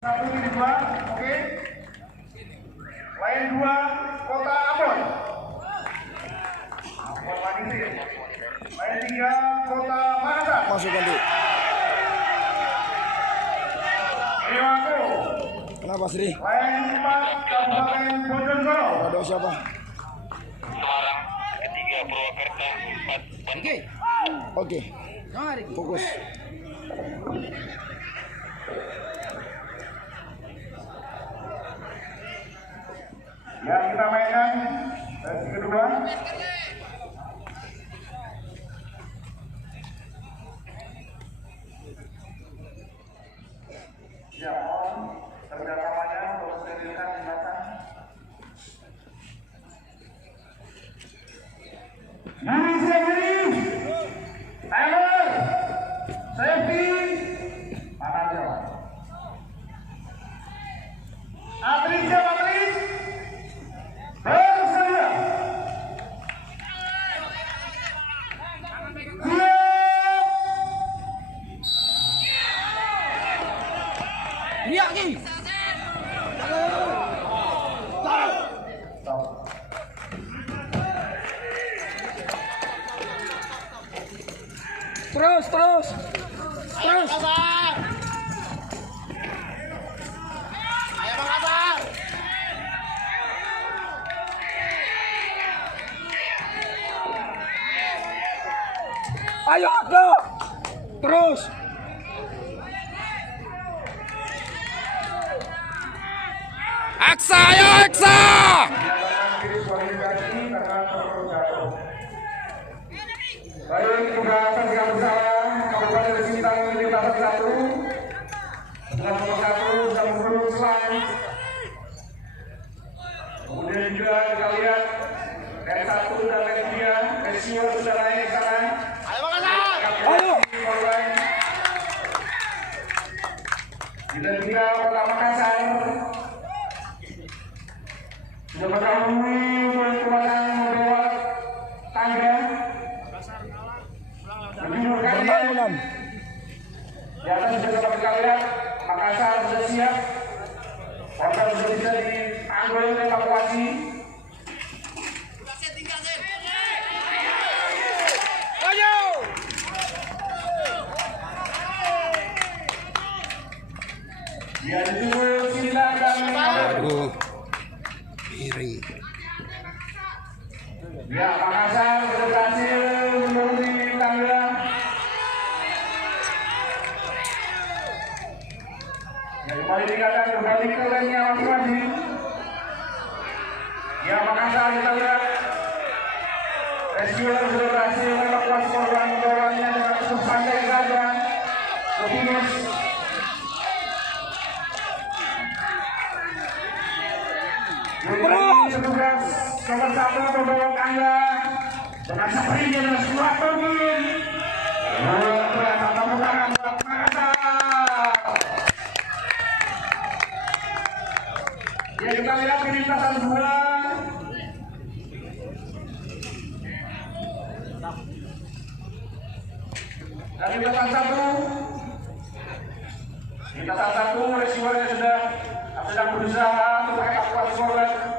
Satu ini dua, oke. Lain dua, Kota Ambon. Ambon lagi sih. Lain tiga, Kota Makassar. Masuk Bantul. Riwako. Kenapa Sri? Lain empat, Kabupaten Bojonegoro. Ada siapa? Semarang, ketiga Purwakarta, empat Bantul. Oke. Fokus. Ya, kita mainkan sesi kedua. Ya, mohon kerjasamanya untuk mensterilkan jembatan. Timer, safety, mana dia? Atlet siapa atlet? Bersedia. Iya Ki. Terus. Ayo Makassar. Ayo Aksa. Terus. Aksa, ayo Aksa. Baik, tugasan dengan bersama Kabupaten Penyisihan lintasan 1 dengan nomor 1 sudah membelum selang. Kemudian juga kita lihat N1 dan N3 resio sudah naik ke sana. Ayo Makassar. Ayo. Kita juga Kota Makassar sudah mendahului untuk kekuatan membawa tangga. Menang. Di atas sudah dapat kita lihat Makassar sudah siap. Kota sudah bisa diambil evakuasi. Ayo. Dia disuruh Sinta dan Aduh. Iri. ya, Makassar sudah berhasil menuruni tangga. Ya, kembali dikatakan kembali ke lainnya masing-masing. Ya, Makassar kita lihat rescuer sudah berhasil evakuasi korban-korbannya dengan cukup santai saja ke finish. Jadi petugas nomor 1 membawa tangga dengan sepertinya dengan sekuat mungkin. Ternyata tepuk tangan buat Makassar. Ya, kita lihat di lintasan 2. Dari lintasan 1. Lintasan 1 rescuernya sedang berusaha untuk evakuasi korban.